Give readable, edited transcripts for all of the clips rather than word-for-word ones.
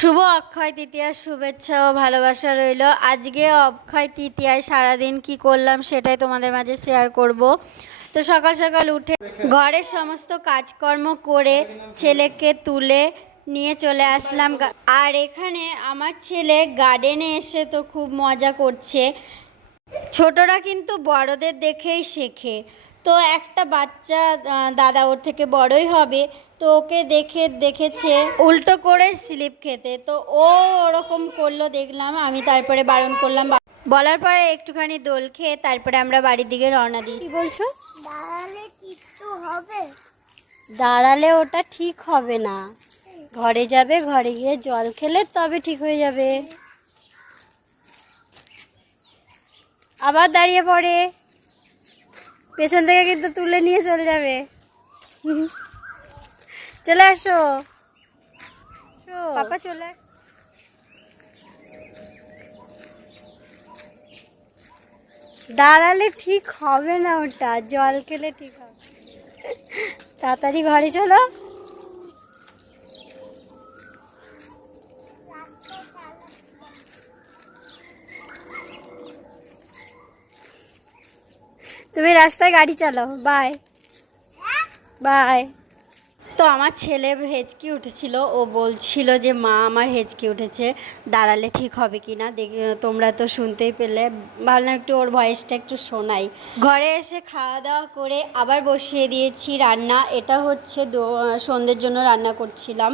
শুভ অক্ষয় তৃতীয়ার শুভেচ্ছা ও ভালোবাসা রইল। আজকে অক্ষয় তৃতীয়ায় সারাদিন কি করলাম সেটাই তোমাদের মাঝে শেয়ার করব। তো সকাল সকাল উঠে ঘরের সমস্ত কাজকর্ম করে ছেলেকে তুলে নিয়ে চলে আসলাম। আর এখানে আমার ছেলে গার্ডেনে এসে তো খুব মজা করছে। ছোটরা কিন্তু বড়দের দেখেই শেখে। তো একটা বাচ্চা দাদা ওর থেকে বড়ই হবে, তো ওকে দেখেছে উল্টো করে স্লিপ খেতে, তো ও ওরকম করলো দেখলাম। আমি তারপরে বারণ করলাম, বলার পরে একটুখানি দোল খেয়ে তারপরে আমরা বাড়ির দিকে রওনা দিই। কি বলছো? দাঁড়ালে কিছু হবে? দাঁড়ালে ওটা ঠিক হবে না। ঘরে যাবে, ঘরে গিয়ে জল খেলে তবে ঠিক হয়ে যাবে। আবার দাঁড়িয়ে পড়ে, পেছন থেকে কিন্তু তুলে নিয়ে চলে যাবে। চলে আসো পাপা, চলে দাঁড়ালে ঠিক হবে না, ওটা জল খেলে ঠিক হবে। তাড়াতাড়ি ঘরে চলো। তুমি রাস্তায় গাড়ি চালাও। Bye bye. তো আমার ছেলে হেঁচকি উঠেছিল, ও বলছিল যে মা আমার হেঁচকি উঠেছে, দাঁড়ালে ঠিক হবে কি না দেখি। তোমরা তো শুনতেই পেলে, ভাবলাম একটু ওর ভয়েসটা একটু শোনাই। ঘরে এসে খাওয়া দাওয়া করে আবার বসিয়ে দিয়েছি রান্না। এটা হচ্ছে সন্ধ্যের জন্য রান্না করছিলাম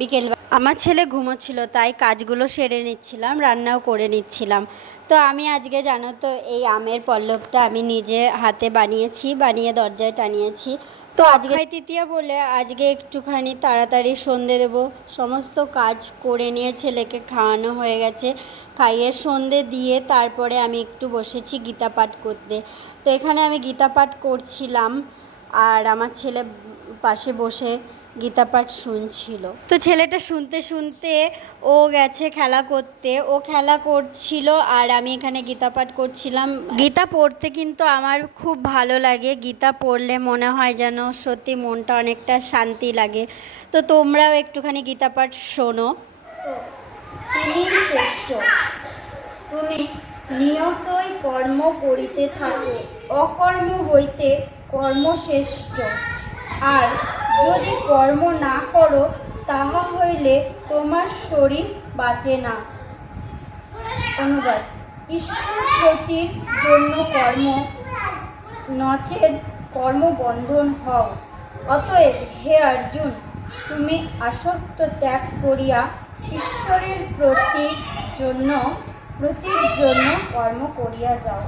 বিকেল। আমার ছেলে ঘুমোচ্ছিল তাই কাজগুলো সেরে নিচ্ছিলাম, রান্নাও করে নিচ্ছিলাম। তো আমি আজকে জানো তো এই আমের পল্লবটা আমি নিজে হাতে বানিয়ে দরজায় টানিয়েছি। তো আজকে তৃতীয়া বলে আজকে একটুখানি তাড়াতাড়ি সন্ধে দেবো। সমস্ত কাজ করে নিয়ে ছেলেকে খাওয়ানো হয়ে গেছে, খাইয়ে সন্ধে দিয়ে তারপরে আমি একটু বসেছি গীতা পাঠ করতে। তো এখানে আমি গীতা পাঠ করছিলাম আর আমার ছেলে পাশে বসে গীতা পাঠ শুনছিল। তো ছেলেটা শুনতে শুনতে ও গেছে খেলা করতে, ও খেলা করছিল আর আমি এখানে গীতা পাঠ করছিলাম। গীতা পড়তে কিন্তু আমার খুব ভালো লাগে। গীতা পড়লে মনে হয় যেন সত্যি মনটা অনেকটা শান্তি লাগে। তো তোমরাও একটুখানি গীতা পাঠ শোনো। তুমি শ্রেষ্ঠ, তুমি নিয়তই কর্ম করিতে থাকো, অকর্ম হইতে কর্মশ্রেষ্ঠ। আর যদি কর্ম না করো তাহা হইলে তোমার শরীর বাঁচে না। অনুবাদ: ঈশ্বর প্রতির জন্য কর্ম, নচেৎ কর্মবন্ধন হও। অতএব হে অর্জুন, তুমি আসক্ত ত্যাগ করিয়া ঈশ্বরের প্রতির জন্য কর্ম করিয়া যাও।